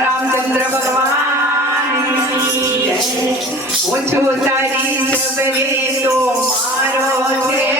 રામચંદ્ર ભગવાન ઓછો તારી સબરે તો મારો છે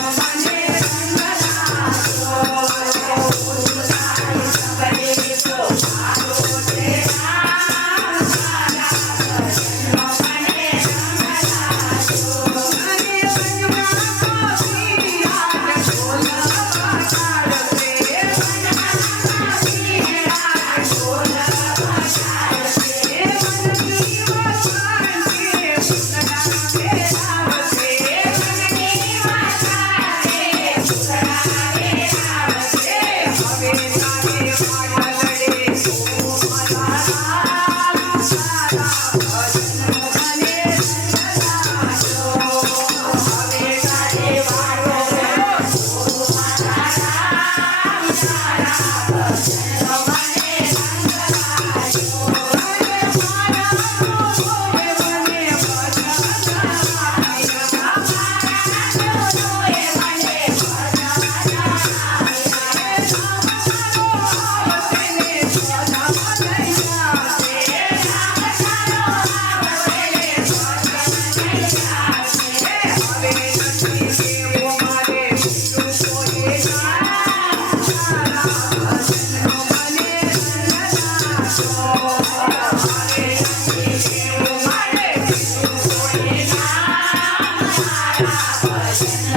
Let's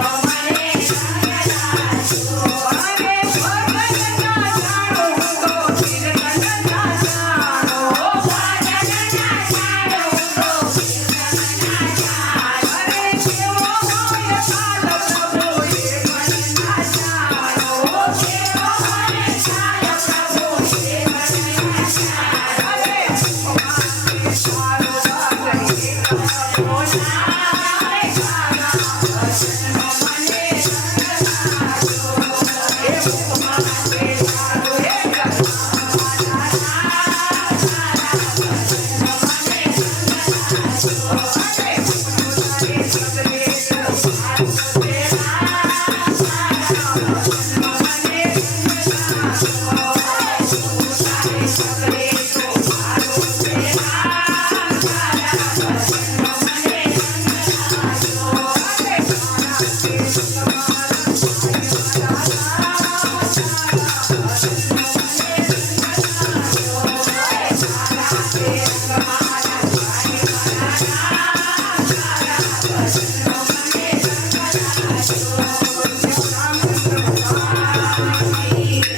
All right. Please.